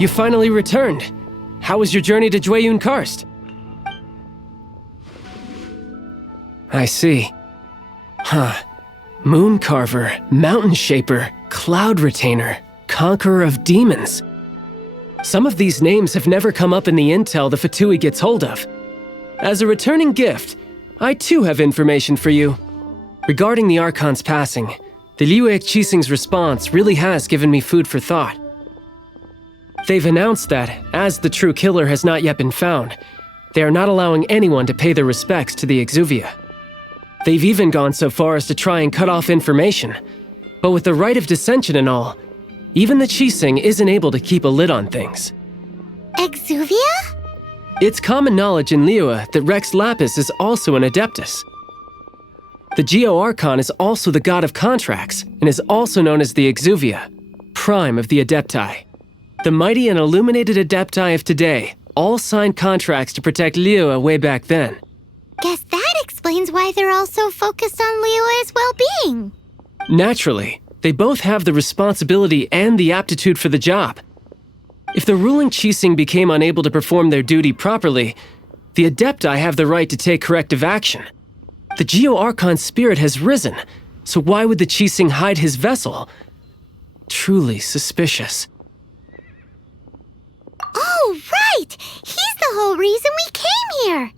You finally returned. How was your journey to Jueyun Karst? I see. Huh. Moon Carver, Mountain Shaper, Cloud Retainer, Conqueror of Demons. Some of these names have never come up in the intel the Fatui gets hold of. As a returning gift, I too have information for you. Regarding the Archon's passing, the Liyue Qixing's response really has given me food for thought. They've announced that, as the true killer has not yet been found, they are not allowing anyone to pay their respects to the Exuvia. They've even gone so far as to try and cut off information. But with the right of dissension and all, even the Qixing isn't able to keep a lid on things. Exuvia? It's common knowledge in Liyue that Rex Lapis is also an Adeptus. The Geo-Archon is also the god of contracts, and is also known as the Exuvia, prime of the Adepti. The mighty and illuminated Adepti of today all signed contracts to protect Liyue way back then. Guess that explains why they're all so focused on Liyue's well-being. Naturally, they both have the responsibility and the aptitude for the job. If the ruling Qixing became unable to perform their duty properly, the Adepti have the right to take corrective action. The Geo-Archon's spirit has risen, so why would the Qixing hide his vessel? Truly suspicious. Oh, right! He's the whole reason we came here!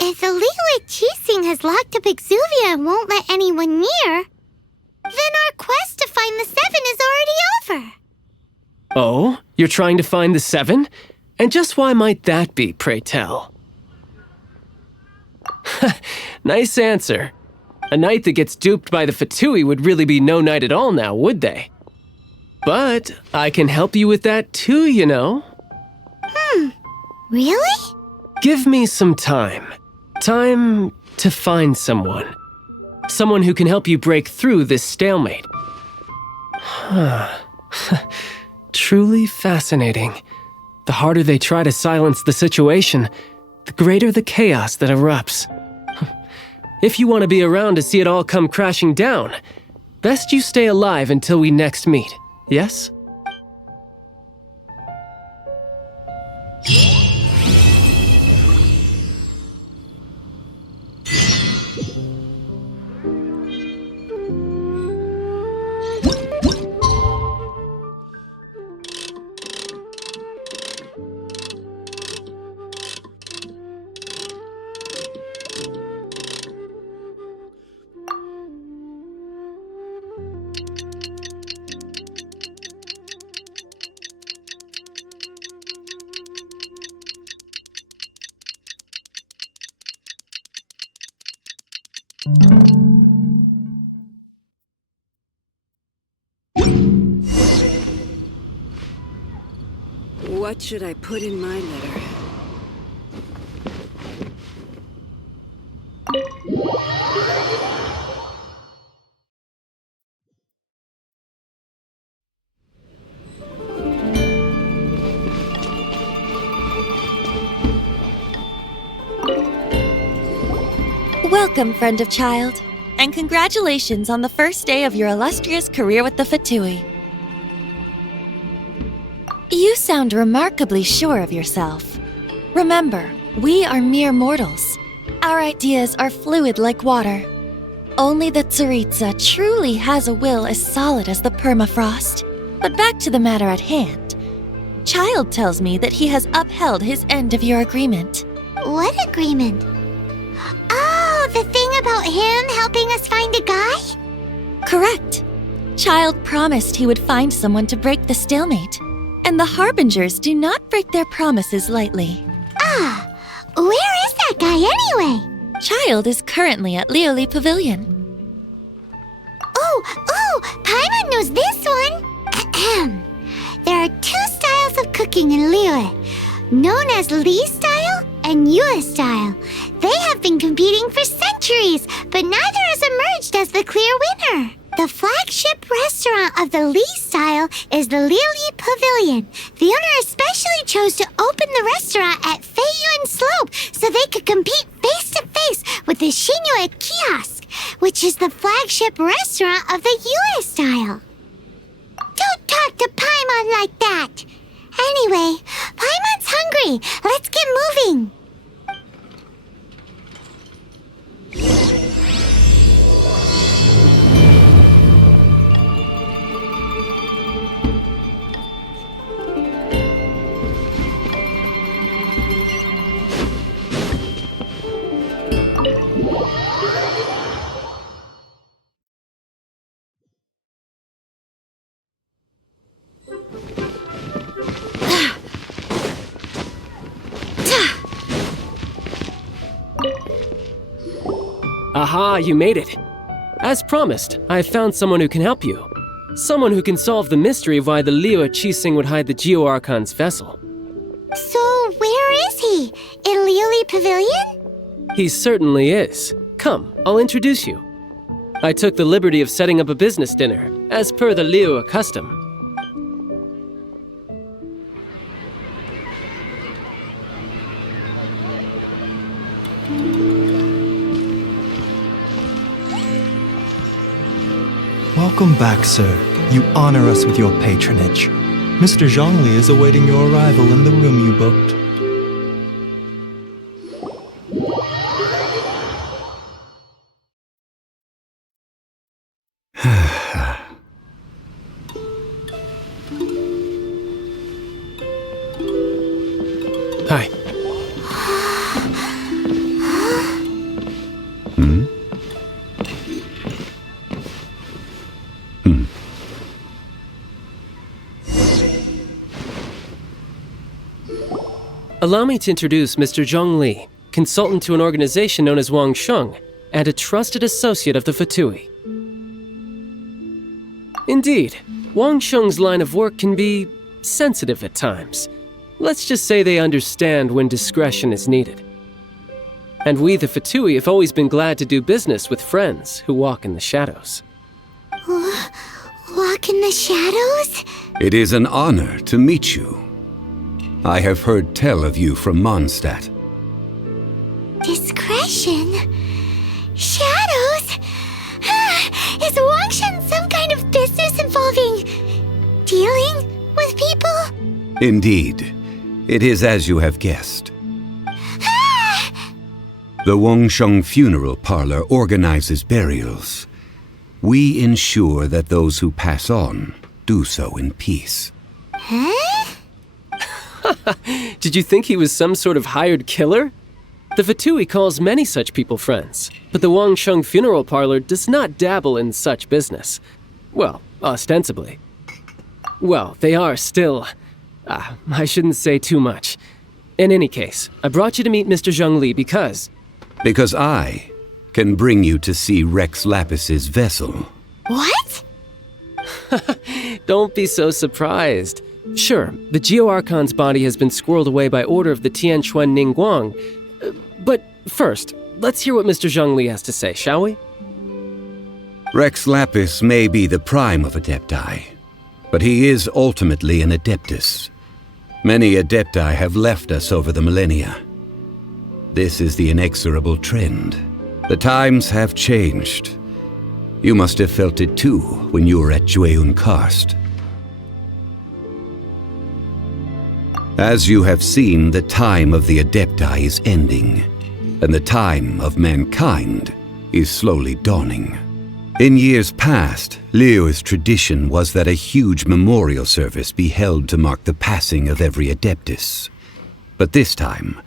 If the Liyue Qixing has locked up Exuvia and won't let anyone near, then our quest to find the Seven is already over. Oh? You're trying to find the Seven? And just why might that be, pray tell? Nice answer. A knight that gets duped by the Fatui would really be no knight at all now, would they? But I can help you with that too, you know. Really? Give me some time. Time to find someone. Someone who can help you break through this stalemate. Truly fascinating. The harder they try to silence the situation, the greater the chaos that erupts. If you want to be around to see it all come crashing down, best you stay alive until we next meet, yes? What should I put in my letter? Welcome, friend of child, and congratulations on the first day of your illustrious career with the Fatui. You sound remarkably sure of yourself. Remember, we are mere mortals. Our ideas are fluid like water. Only the Tsaritsa truly has a will as solid as the permafrost. But back to the matter at hand. Child tells me that he has upheld his end of your agreement. What agreement? Oh, the thing about him helping us find a guy? Correct. Child promised he would find someone to break the stalemate. And the Harbingers do not break their promises lightly. Ah, where is that guy anyway? Child is currently at Liyue Pavilion. Oh, Paimon knows this one. Ahem. There are two styles of cooking in Liyue, known as Li style and Yue style. They have been competing for centuries, but neither has emerged as the clear winner. The flagship restaurant of the Li style is the Liyue Pavilion. The owner especially chose to open the restaurant at Feiyuan Slope so they could compete face-to-face with the Xinyue Kiosk, which is the flagship restaurant of the Yue style. Don't talk to Paimon like that! Anyway, Paimon's hungry. Let's get moving. Aha, you made it. As promised, I have found someone who can help you. Someone who can solve the mystery of why the Liyue Qixing would hide the Geo-Archon's vessel. So, where is he? In Liyue Pavilion? He certainly is. Come, I'll introduce you. I took the liberty of setting up a business dinner, as per the Liyue custom. Welcome back, sir. You honor us with your patronage. Mr. Zhongli is awaiting your arrival in the room you booked. Hi. Allow me to introduce Mr. Zhongli, consultant to an organization known as Wang Sheng, and a trusted associate of the Fatui. Indeed, Wang Sheng's line of work can be sensitive at times. Let's just say they understand when discretion is needed. And we, the Fatui, have always been glad to do business with friends who walk in the shadows. Walk in the shadows? It is an honor to meet you. I have heard tell of you from Mondstadt. Discretion? Shadows? Is Wangshan some kind of business involving dealing with people? Indeed. It is as you have guessed. The Wangsheng Funeral Parlor organizes burials. We ensure that those who pass on do so in peace. Huh? Did you think he was some sort of hired killer? The Fatui calls many such people friends, but the Wangsheng Funeral Parlor does not dabble in such business. Well, ostensibly. Well, they are still... I shouldn't say too much. In any case, I brought you to meet Mr. Zhongli because... Because I can bring you to see Rex Lapis's vessel. What? Don't be so surprised. Sure, the Geo-Archon's body has been squirreled away by order of the Tianquan Ningguang. But first, let's hear what Mr. Zhongli has to say, shall we? Rex Lapis may be the prime of Adepti, but he is ultimately an Adeptus. Many Adepti have left us over the millennia. This is the inexorable trend. The times have changed. You must have felt it too when you were at Jueyun Karst. As you have seen, the time of the Adepti is ending, and the time of mankind is slowly dawning. In years past, Liyue's tradition was that a huge memorial service be held to mark the passing of every Adeptus. But this time,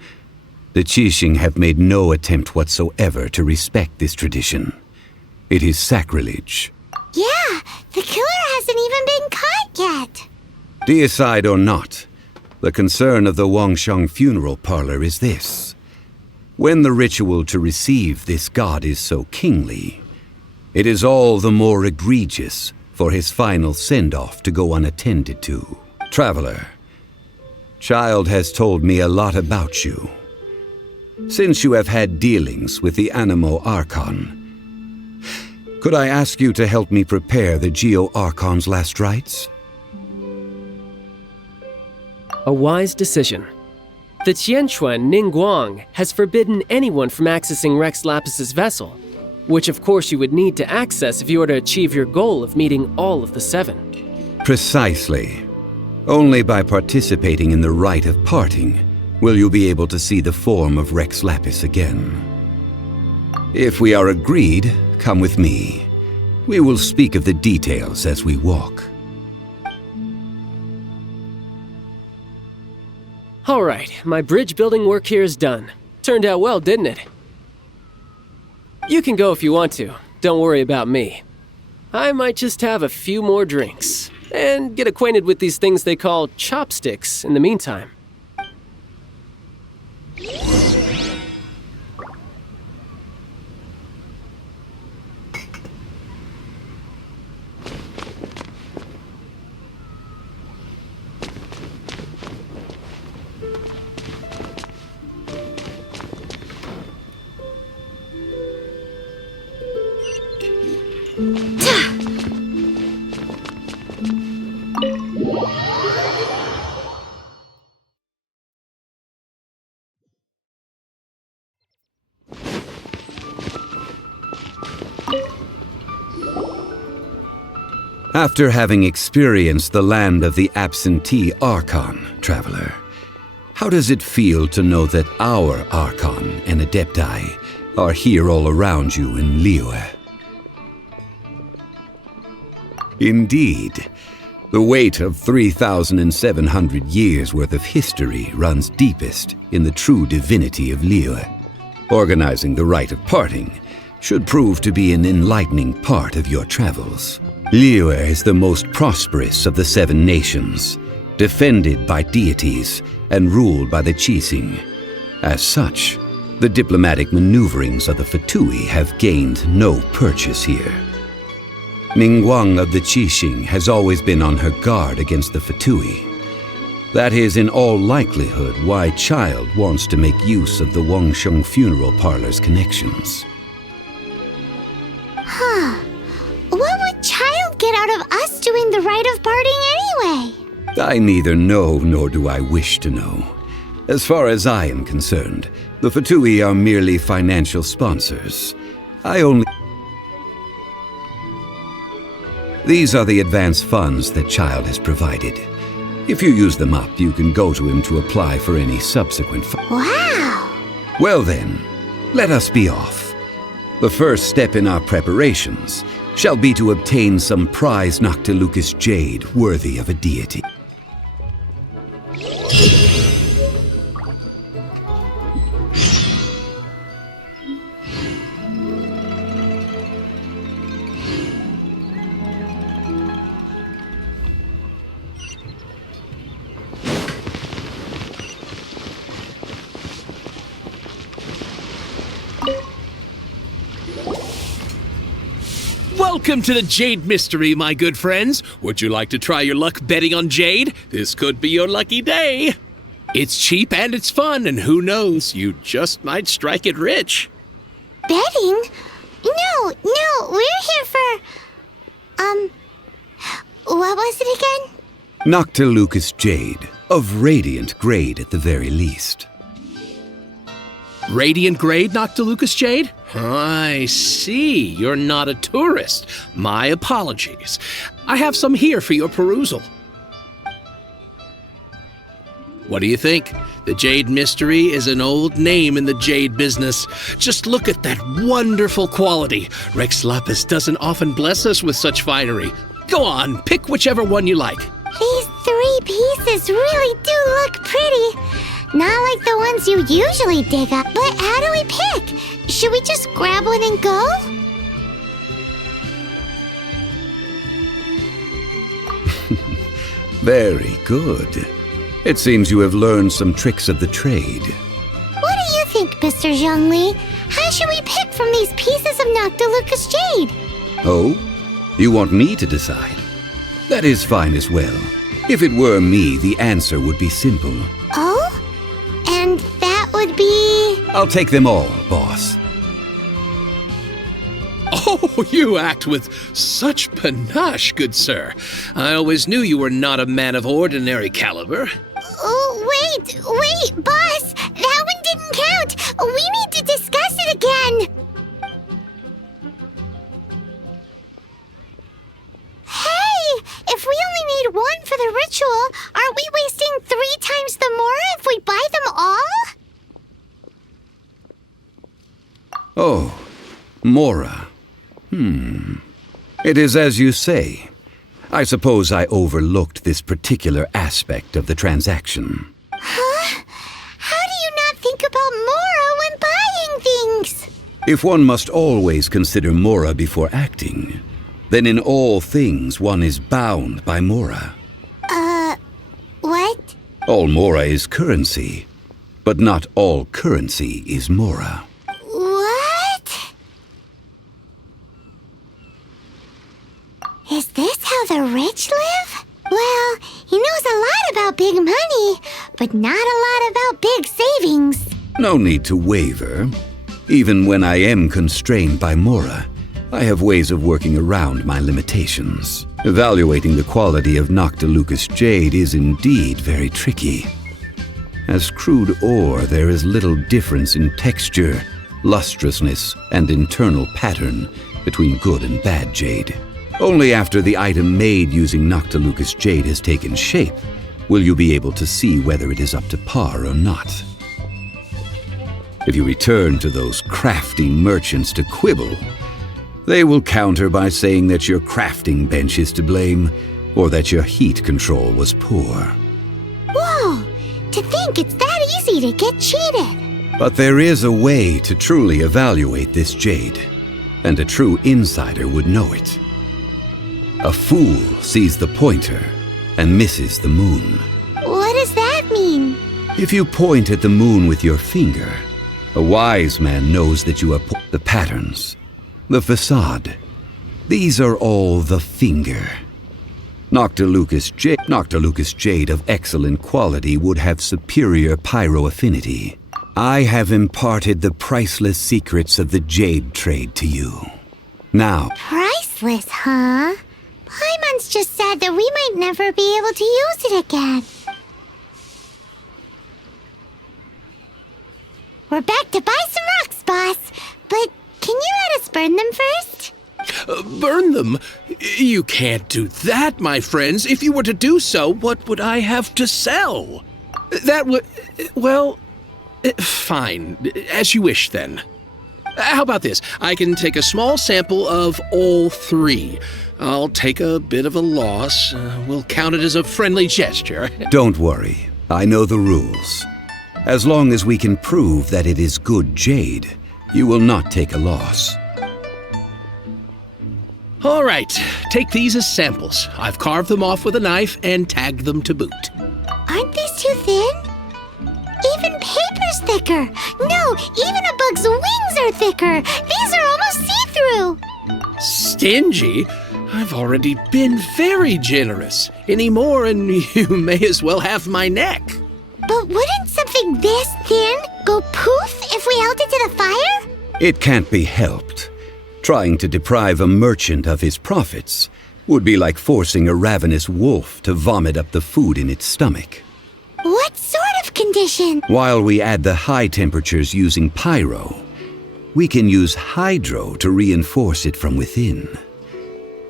the Qixing have made no attempt whatsoever to respect this tradition. It is sacrilege. Yeah, the killer hasn't even been caught yet. Deicide or not, the concern of the Wangsheng Funeral Parlor is this. When the ritual to receive this god is so kingly, it is all the more egregious for his final send-off to go unattended to. Traveler, Child has told me a lot about you. Since you have had dealings with the Animo Archon, could I ask you to help me prepare the Geo-Archon's last rites? A wise decision. The Tianquan Ningguang has forbidden anyone from accessing Rex Lapis's vessel, which of course you would need to access if you were to achieve your goal of meeting all of the 7. Precisely. Only by participating in the rite of parting will you be able to see the form of Rex Lapis again. If we are agreed, come with me. We will speak of the details as we walk. All right, my bridge building work here is done. Turned out well, didn't it? You can go if you want to. Don't worry about me. I might just have a few more drinks and get acquainted with these things they call chopsticks in the meantime. After having experienced the land of the absentee Archon, Traveler, how does it feel to know that our Archon and Adepti are here all around you in Liyue? Indeed, the weight of 3,700 years' worth of history runs deepest in the true divinity of Liyue. Organizing the rite of parting should prove to be an enlightening part of your travels. Liyue is the most prosperous of the 7 nations, defended by deities and ruled by the Qixing. As such, the diplomatic maneuverings of the Fatui have gained no purchase here. Ningguang of the Qixing has always been on her guard against the Fatui. That is in all likelihood why Child wants to make use of the Wangsheng funeral parlor's connections. What would Child get out of us doing the rite of parting anyway? I neither know nor do I wish to know. As far as I am concerned, the Fatui are merely financial sponsors. These are the advance funds that Child has provided. If you use them up, you can go to him to apply for any subsequent funds. Wow! Well then, let us be off. The first step in our preparations shall be to obtain some prized Noctilucous jade worthy of a deity. Welcome to the Jade Mystery, my good friends. Would you like to try your luck betting on Jade? This could be your lucky day. It's cheap and it's fun, and who knows, you just might strike it rich. Betting? No, we're here for... what was it again? Noctilucous jade, of radiant grade at the very least. Radiant grade Noctilucous jade? I see. You're not a tourist. My apologies. I have some here for your perusal. What do you think? The Jade Mystery is an old name in the jade business. Just look at that wonderful quality. Rex Lapis doesn't often bless us with such finery. Go on, pick whichever one you like. These 3 pieces really do look pretty. Not like the ones you usually dig up. But how do we pick? Should we just grab one and go? Very good. It seems you have learned some tricks of the trade. What do you think, Mr. Zhongli. How should we pick from these pieces of Noctilucous Jade? Oh? You want me to decide? That is fine as well. If it were me, the answer would be simple. Oh? And that would be... I'll take them all, boss. Oh, you act with such panache, good sir. I always knew you were not a man of ordinary caliber. Oh, wait, boss! That one didn't count! We need to discuss it again! Hey! If we only need one for the ritual, aren't we wasting 3 times the Mora if we buy them all? Oh, Mora. It is as you say. I suppose I overlooked this particular aspect of the transaction. Huh? How do you not think about Mora when buying things? If one must always consider Mora before acting, then in all things one is bound by Mora. What? All Mora is currency, but not all currency is Mora. What? Is this how the rich live? Well, he knows a lot about big money, but not a lot about big savings. No need to waver. Even when I am constrained by Mora, I have ways of working around my limitations. Evaluating the quality of Noctilucous Jade is indeed very tricky. As crude ore, there is little difference in texture, lustrousness, and internal pattern between good and bad jade. Only after the item made using Noctilucous Jade has taken shape will you be able to see whether it is up to par or not. If you return to those crafty merchants to quibble, they will counter by saying that your crafting bench is to blame or that your heat control was poor. Whoa! To think it's that easy to get cheated! But there is a way to truly evaluate this jade, and a true insider would know it. A fool sees the pointer and misses the moon. What does that mean? If you point at the moon with your finger, a wise man knows that you are the patterns, the facade. These are all the finger. Noctilucous Jade of excellent quality would have superior pyro affinity. I have imparted the priceless secrets of the jade trade to you. Now, Priceless, huh? Paimon's just said that we might never be able to use it again. We're back to buy some rocks, boss. But can you let us burn them first? Burn them? You can't do that, my friends. If you were to do so, what would I have to sell? That would... well... fine. As you wish, then. How about this? I can take a small sample of all 3. I'll take a bit of a loss. We'll count it as a friendly gesture. don't worry. I know the rules. As long as we can prove that it is good jade, you will not take a loss. All right. Take these as samples. I've carved them off with a knife and tagged them to boot. Aren't these too thin? Even paper's thicker. No, even a bug's wings are thicker. These are almost see-through. Stingy? I've already been very generous. Any more and you may as well have my neck. But wouldn't something this thin go poof if we held it to the fire? It can't be helped. Trying to deprive a merchant of his profits would be like forcing a ravenous wolf to vomit up the food in its stomach. What sort of condition? While we add the high temperatures using pyro, we can use hydro to reinforce it from within.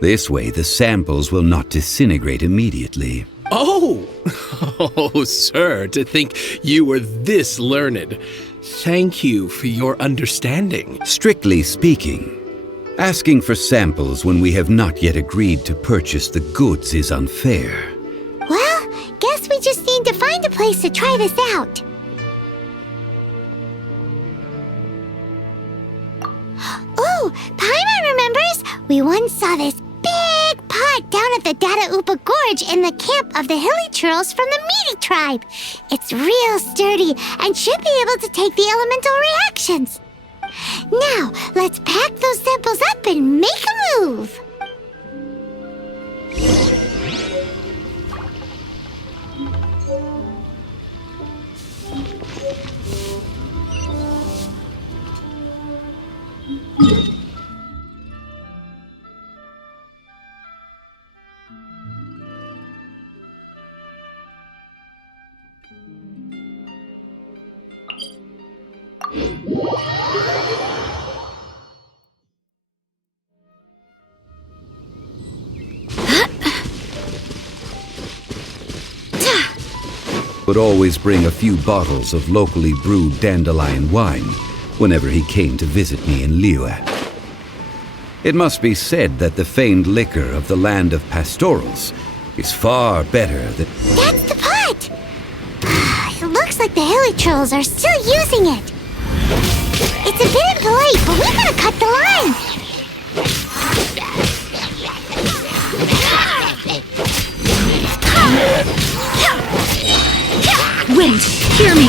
This way, the samples will not disintegrate immediately. Oh! Oh, sir, to think you were this learned. Thank you for your understanding. Strictly speaking, asking for samples when we have not yet agreed to purchase the goods is unfair. Well, guess we just need to find a place to try this out. Oh, Paimon remembers! We once saw this big big pot down at the Data Upa Gorge in the camp of the hilly churls from the Meaty tribe. It's real sturdy and should be able to take the elemental reactions. Now, let's pack those samples up and make a move. Would always bring a few bottles of locally brewed dandelion wine whenever he came to visit me in Liyue. It must be said that the famed liquor of the land of pastorals is far better than... That's the pot! It looks like the hilly trolls are still using it. It's a bit impolite, but we gotta cut the line. Wind, hear me!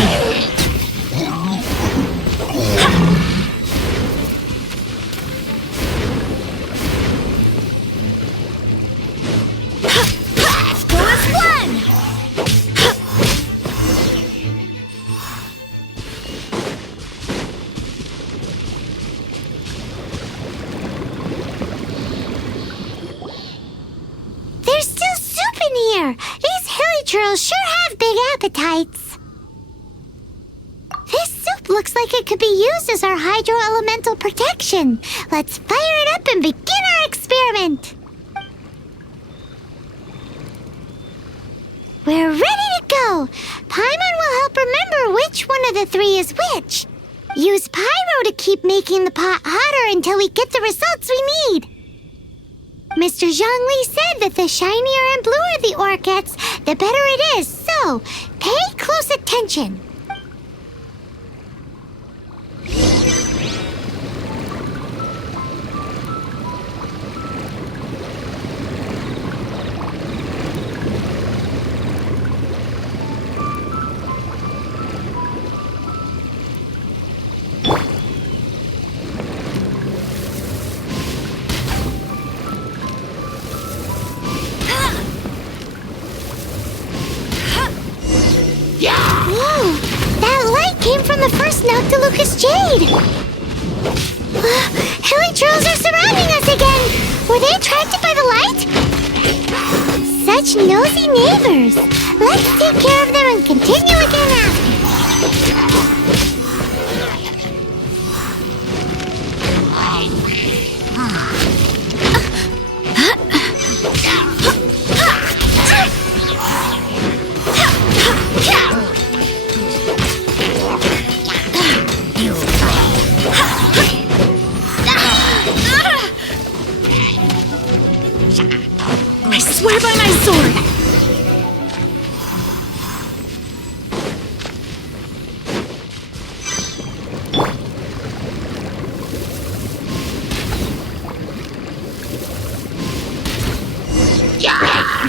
There's still soup in here. These hilly trolls sure have big appetites. This soup looks like it could be used as our hydro-elemental protection. Let's fire it up and begin our experiment. We're ready to go. Paimon will help remember which one of the three is which. Use pyro to keep making the pot hotter until we get the results we need. Mr. Zhongli said that the shinier and bluer the ore gets, the better it is, so pay close attention. Whoa! That light came from the first Noctilucous Jade! Hilly trolls are surrounding us again! Were they attracted by the light? Such nosy neighbors! Let's take care of them and continue again after. I swear by my sword!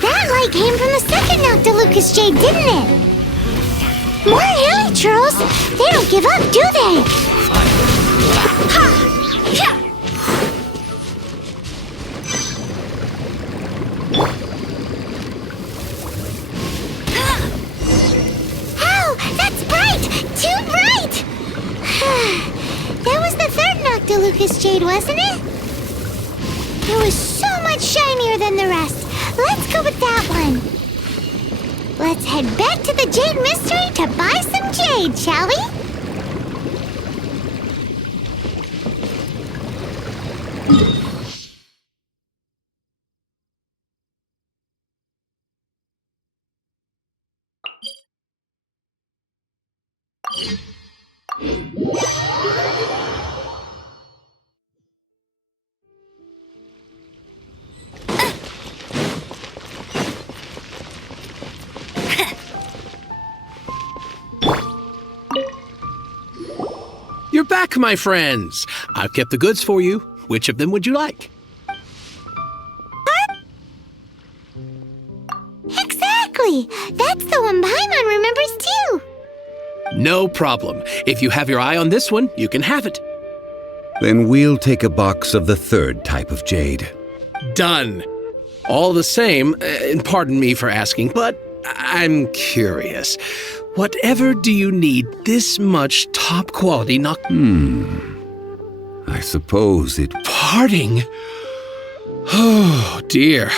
That light came from the second Noctilucous Jade, didn't it? More hilly trolls! They don't give up, do they? Ha! Yeah! Ow! That's bright! Too bright! That was the third Noctilucous Jade, wasn't it? It was so much shinier than the rest. Let's go with that one. Let's head back to the Jade Mystery to buy some jade, shall we? You're back, my friends. I've kept the goods for you. Which of them would you like? Exactly! That's the one Paimon remembers too! No problem. If you have your eye on this one, you can have it. Then we'll take a box of the third type of jade. Done. All the same, and pardon me for asking, but I'm curious. Whatever do you need this much top quality I suppose it... Parting? Oh, dear.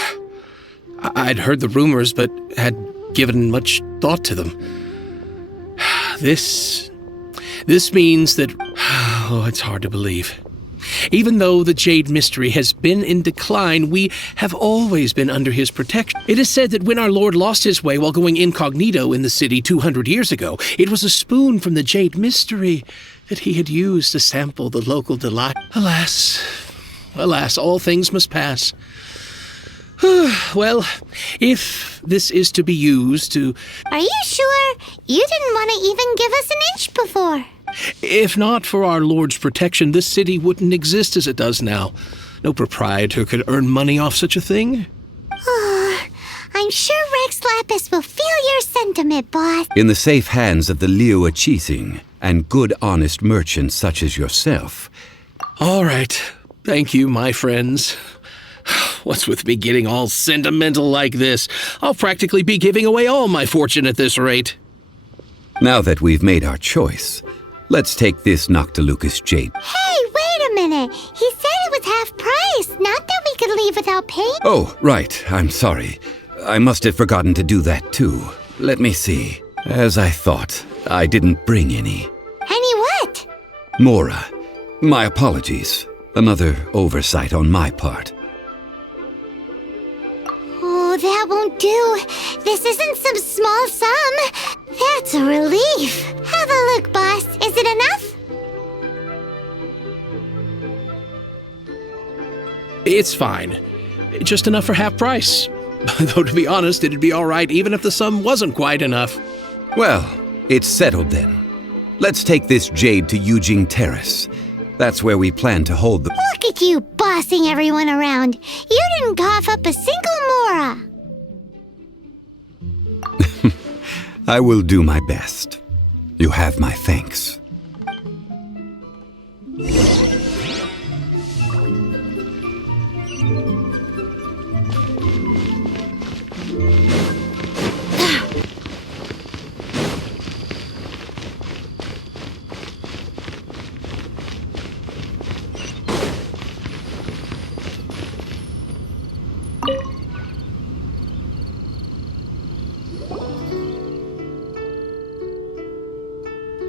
I'd heard the rumors, but had given much thought to them. This means that... Oh, it's hard to believe. Even though the Jade Mystery has been in decline, we have always been under his protection. It is said that when our Lord lost his way while going incognito in the city 200 years ago, it was a spoon from the Jade Mystery that he had used to sample the local delight. Alas, all things must pass. Well, if this is to be used to... Are you sure? You didn't want to even give us an inch before. If not for our Lord's protection, this city wouldn't exist as it does now. No proprietor could earn money off such a thing. I'm sure Rex Lapis will feel your sentiment, boss. In the safe hands of the Liyue and good honest merchants such as yourself. All right. Thank you, my friends. What's with me getting all sentimental like this? I'll practically be giving away all my fortune at this rate. Now that we've made our choice, let's take this Noctilucous jade. Hey, wait a minute. He said it was half price, not that we could leave without paying. Oh, right. I'm sorry. I must have forgotten to do that too. Let me see. As I thought, I didn't bring any. Any what? Mora, my apologies. Another oversight on my part. Oh, that won't do. This isn't some small sum. That's a relief. Have a look, boss. Is it enough? It's fine. Just enough for half price. Though, to be honest, it'd be all right even if the sum wasn't quite enough. Well, it's settled then. Let's take this jade to Yujing Terrace. That's where we plan to hold the... Look at you bossing everyone around. You didn't cough up a single Mora. I will do my best. You have my thanks.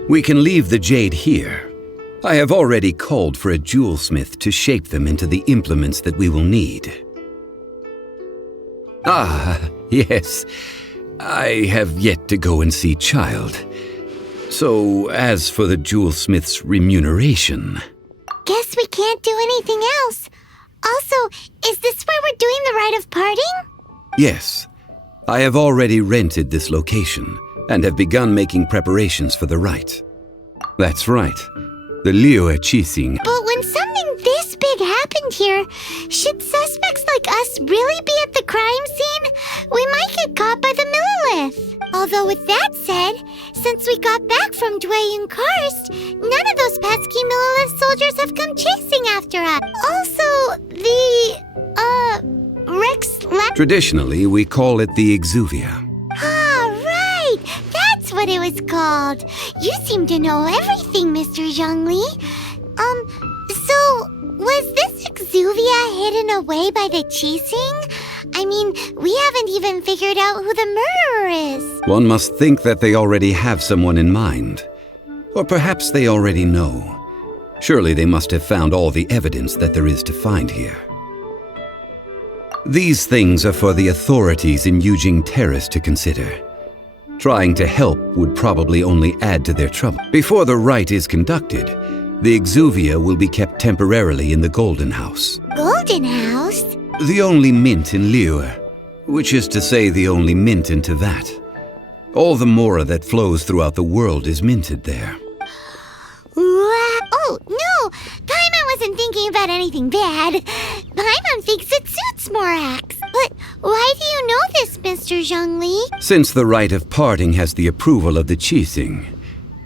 We can leave the jade here. I have already called for a jewelsmith to shape them into the implements that we will need. Ah, yes. I have yet to go and see Child. So, as for the jewelsmith's remuneration... Guess we can't do anything else. Also, is this where we're doing the rite of parting? Yes. I have already rented this location and have begun making preparations for the rite. That's right. The Liyue. But when something this big happened here, should suspects like us really be at the crime scene? We might get caught by the Monolith. Although with that said, since we got back from Dwayne Karst, none of those pesky Monolith soldiers have come chasing after us. Also, Rex Traditionally, we call it the Exuvia. Ah, right! That's what it was called. You seem to know everything, Mr. Zhongli. So, was this Exuvia hidden away by the Qixing? I mean, we haven't even figured out who the murderer is. One must think that they already have someone in mind. Or perhaps they already know. Surely they must have found all the evidence that there is to find here. These things are for the authorities in Yujing Terrace to consider. Trying to help would probably only add to their trouble. Before the rite is conducted, the Exuvia will be kept temporarily in the Golden House. Golden House? The only mint in Liyue, which is to say the only mint in Teyvat. All the Mora that flows throughout the world is minted there. Oh, no! Paimon wasn't thinking about anything bad. Paimon thinks it suits Morax. But why do you know this, Mr. Zhongli? Since the rite of parting has the approval of the Qixing,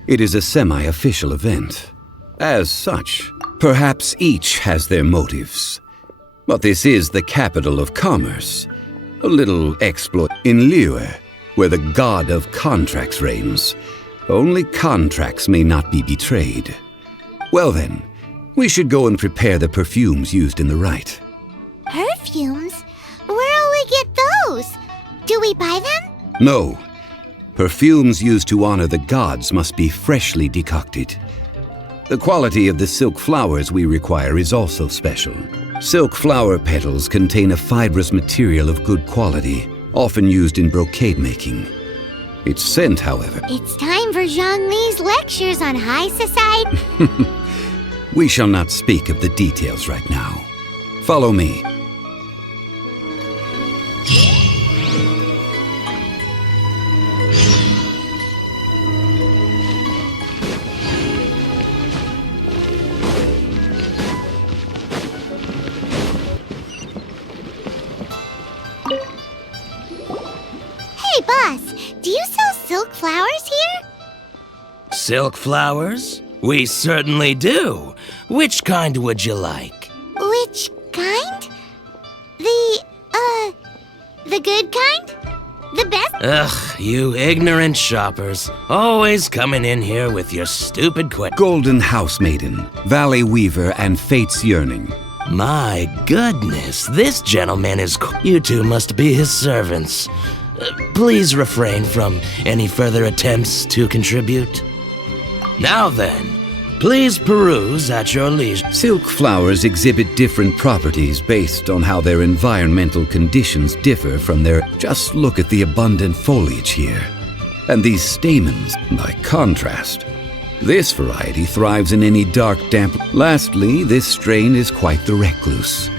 it is a semi-official event. As such, perhaps each has their motives. But this is the capital of commerce. A little exploit in Liyue, where the god of contracts reigns. Only contracts may not be betrayed. Well then, we should go and prepare the perfumes used in the rite. Perfumes? Where'll we get those? Do we buy them? No. Perfumes used to honor the gods must be freshly decocted. The quality of the silk flowers we require is also special. Silk flower petals contain a fibrous material of good quality, often used in brocade making. Its scent, however... It's time for Zhongli's lectures on high society. We shall not speak of the details right now. Follow me. Hey, boss, do you sell silk flowers here? Silk flowers? We certainly do. Which kind would you like? Which kind? The good kind? The best? Ugh, you ignorant shoppers. Always coming in here with your stupid Golden House Maiden, Valley Weaver, and Fate's Yearning. My goodness, this gentleman is... You two must be his servants. Please refrain from any further attempts to contribute. Now then, please peruse at your leisure. Silk flowers exhibit different properties based on how their environmental conditions differ from their... Just look at the abundant foliage here. And these stamens, by contrast. This variety thrives in any dark, damp... Lastly, this strain is quite the recluse.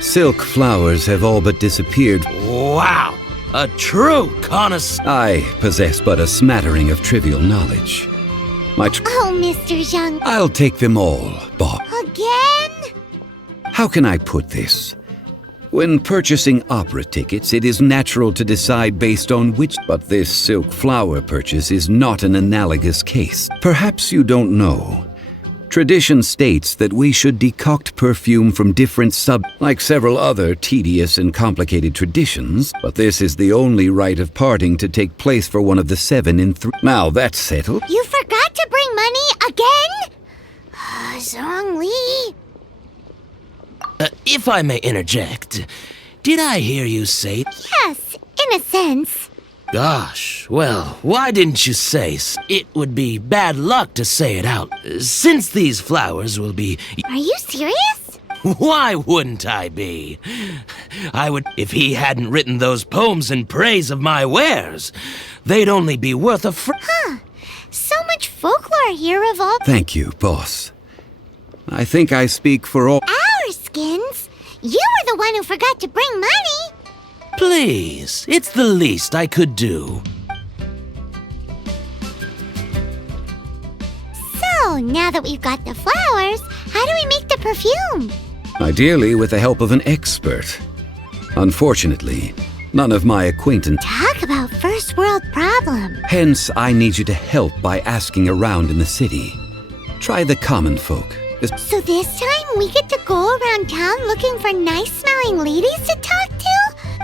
Silk flowers have all but disappeared. Wow! A true connoisseur. I possess but a smattering of trivial knowledge. Oh, Mr. Zhang. I'll take them all, Bob. Again? How can I put this? When purchasing opera tickets, it is natural to decide based on which... But this silk flower purchase is not an analogous case. Perhaps you don't know. Tradition states that we should decoct perfume from different like several other tedious and complicated traditions, but this is the only rite of parting to take place for one of the 7 in 3. Now that's settled. You forgot to bring money again? Zhongli. If I may interject, did I hear you say... Yes, in a sense. Gosh, well, why didn't you say it would be bad luck to say it out, since these flowers will be... Are you serious? Why wouldn't I be? I would if he hadn't written those poems in praise of my wares. They'd only be worth a So much folklore here of all... Thank you, boss. I think I speak for all... Our skins? You were the one who forgot to bring money. Please, it's the least I could do. So, now that we've got the flowers, how do we make the perfume? Ideally with the help of an expert. Unfortunately, none of my acquaintance... Talk about first world problem. Hence, I need you to help by asking around in the city. Try the common folk. So this time we get to go around town looking for nice-smelling ladies to talk to?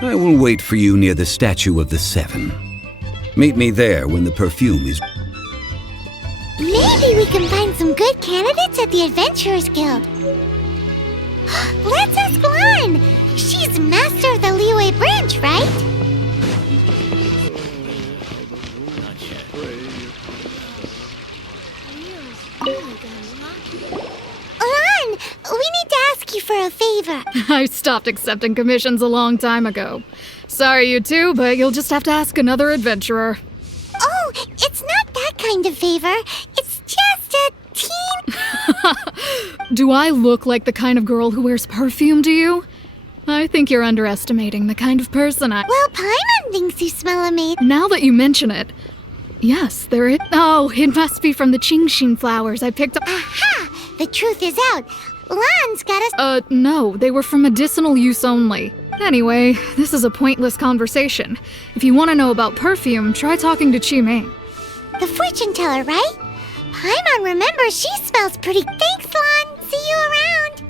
I will wait for you near the statue of the 7. Meet me there when the perfume is... Maybe we can find some good candidates at the Adventurers Guild. Let's ask Lan. She's master of the Liyue branch, right? Lan, we need to ask you for a favor. I stopped accepting commissions a long time ago. Sorry, you two, but you'll just have to ask another adventurer. Oh, it's not that kind of favor. It's just a teen... Do I look like the kind of girl who wears perfume to you? I think you're underestimating the kind of person I... Well, Paimon thinks you smell amazing. Now that you mention it, yes, there is... Oh, it must be from the Qingxin flowers I picked up... Aha! The truth is out. Lan's got us... No, they were for medicinal use only. Anyway, this is a pointless conversation. If you want to know about perfume, try talking to Qimei. The fortune teller, right? Paimon remembers she smells pretty. Thanks, Lon. See you around.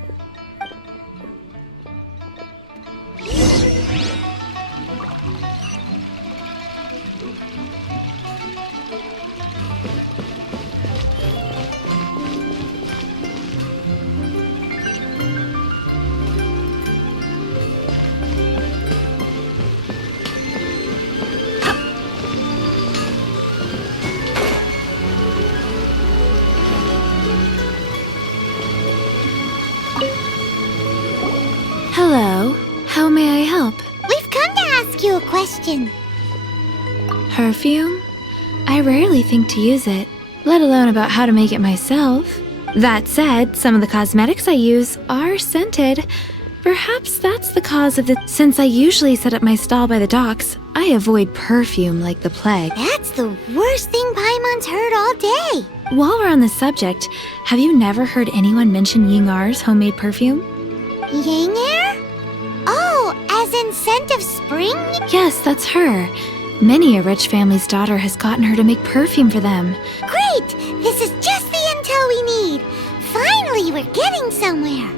Hello. How may I help? We've come to ask you a question. Perfume? I rarely think to use it, let alone about how to make it myself. That said, some of the cosmetics I use are scented. Perhaps that's the cause of the... Since I usually set up my stall by the docks, I avoid perfume like the plague. That's the worst thing Paimon's heard all day. While we're on the subject, have you never heard anyone mention Yingar's homemade perfume? Yingar? Oh, as in scent of spring? Yes, that's her. Many a rich family's daughter has gotten her to make perfume for them. Great! This is just the intel we need. Finally, we're getting somewhere.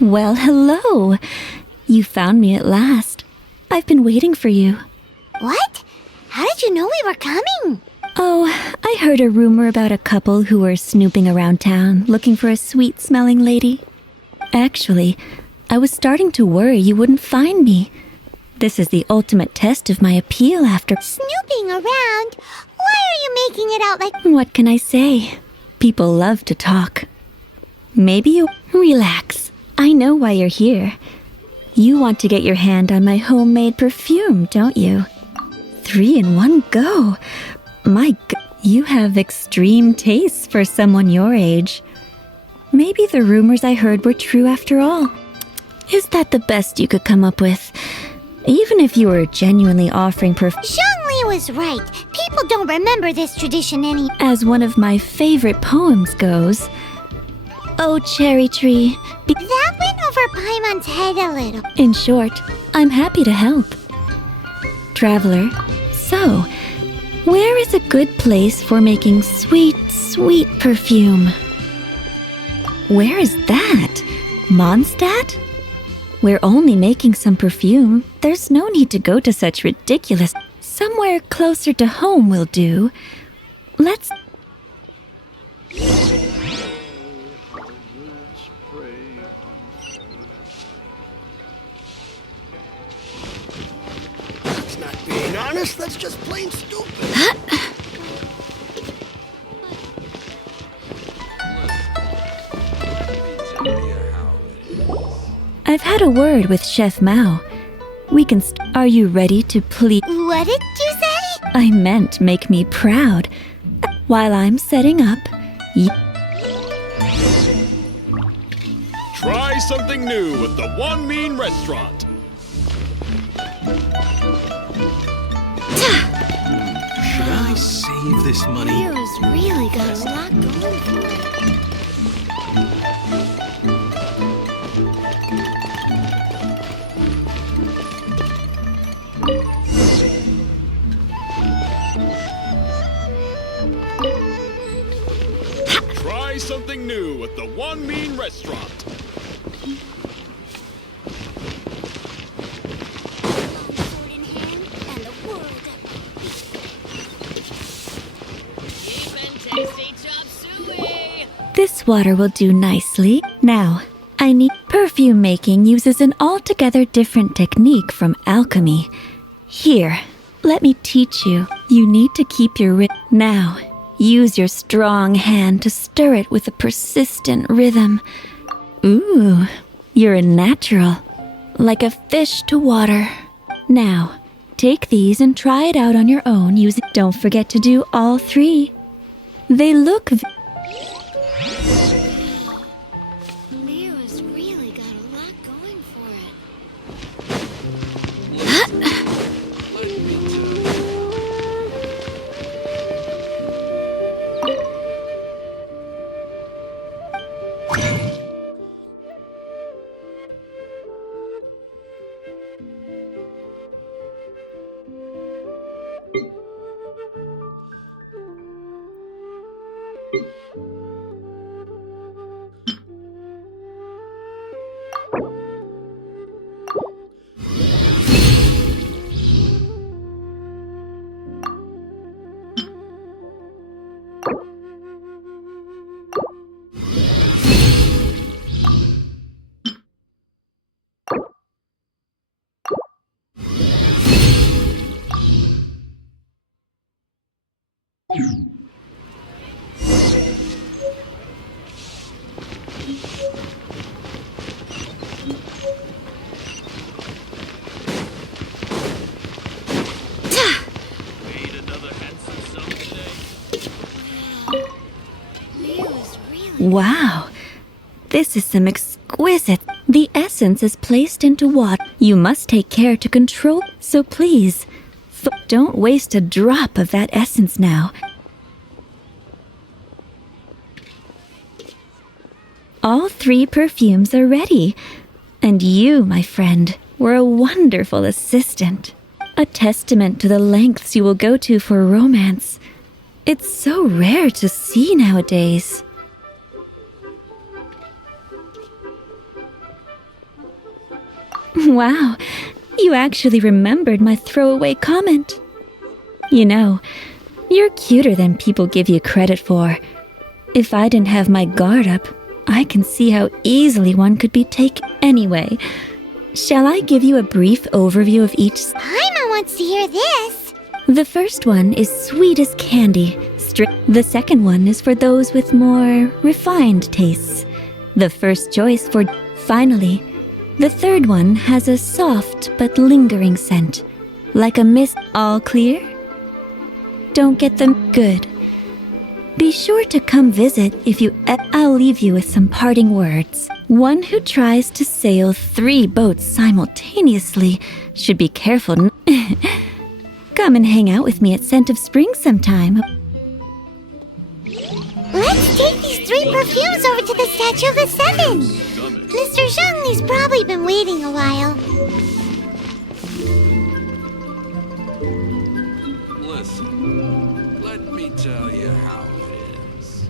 Well, hello. You found me at last. I've been waiting for you. What? How did you know we were coming? Oh, I heard a rumor about a couple who were snooping around town looking for a sweet-smelling lady. Actually, I was starting to worry you wouldn't find me. This is the ultimate test of my appeal after... Snooping around? Why are you making it out like... What can I say? People love to talk. Maybe you... Relax. I know why you're here. You want to get your hand on my homemade perfume, don't you? 3 in one go. You have extreme tastes for someone your age. Maybe the rumors I heard were true after all. Is that the best you could come up with? Even if you were genuinely offering perfume... Zhongli was right. People don't remember this tradition any... As one of my favorite poems goes... Oh, cherry tree... That went over Paimon's head a little. In short, I'm happy to help. Traveler, so, where is a good place for making sweet, sweet perfume? Where is that? Mondstadt? We're only making some perfume. There's no need to go to such ridiculous... Somewhere closer to home will do. Let's... Being honest, that's just plain stupid. I've had a word with Chef Mao. We can Are you ready to please... What did you say? I meant make me proud. While I'm setting up... Try something new at the One Mean Restaurant. Should I save this money? Liyue's really got a lot going for it. Try something new at the One Mean Restaurant. This water will do nicely. Now, I need... Perfume making uses an altogether different technique from alchemy. Here, let me teach you. You need to keep your Now, use your strong hand to stir it with a persistent rhythm. Ooh, you're a natural. Like a fish to water. Now, take these and try it out on your own using... Don't forget to do all 3. They look... Liyue's really got a lot going for it. Wow, this is some exquisite... The essence is placed into water. You must take care to control... So please, don't waste a drop of that essence now. All 3 perfumes are ready. And you, my friend, were a wonderful assistant. A testament to the lengths you will go to for romance. It's so rare to see nowadays. Wow, you actually remembered my throwaway comment. You know, you're cuter than people give you credit for. If I didn't have my guard up, I can see how easily one could be taken. Anyway, shall I give you a brief overview of each? Paimon wants to hear this. The first one is sweet as candy. The second one is for those with more refined tastes. The first choice for... Finally, the third one has a soft but lingering scent. Like a mist. All clear? Don't get them... Good. Be sure to come visit if you... I'll leave you with some parting words. One who tries to sail 3 boats simultaneously should be careful. Come and hang out with me at Scent of Spring sometime. Let's take these 3 perfumes over to the Statue of the Seven. Mr. Zhongli's probably been waiting a while. Listen, let me tell you how it is.